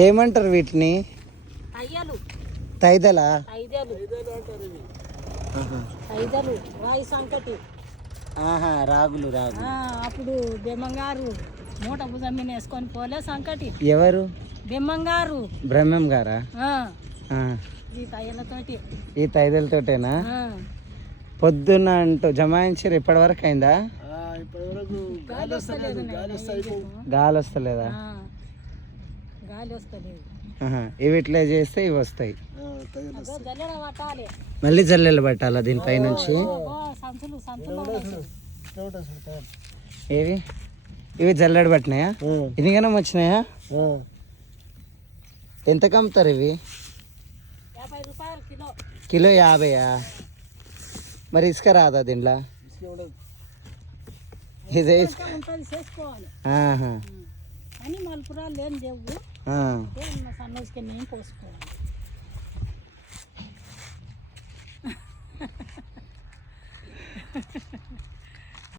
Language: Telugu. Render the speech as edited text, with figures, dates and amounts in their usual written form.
ఏమంటారు వీటిని? అయ్యలు తైదలా? ఐదలు రాయి సంకటి. రాగులు. అప్పుడు బెమ్మంగారు మూట భుజం మీద వేసుకొని పోలే సంకటి. ఎవరు? బెమ్మంగారు. బ్రహ్మం గారా? ఈ తయ్యలతోటి. ఈ తైదలతోటేనా? పొద్దున్న అంటూ జమాయించారు. ఇప్పటి వరకు అయిందా? గాలి వస్తలేదా? గాలి వస్తలేదు. ఇవి ఇట్లా చేస్తే ఇవి వస్తాయి. మళ్ళీ జల్లెలు పట్టాలా దీనిపై నుంచి? ఏవి ఇవి జల్లెడ పట్టినాయా? ఇదిగానే వచ్చినాయా? ఎంత కమ్ముతారు ఇవి? కిలో 50. మరి ఇసుక రాదా దీంట్లో? ఇదే చేసుకోవాలి అని మలుపురాలు ఏం లేవు. సన్నోసుకి నేను పోసుకోవాలి.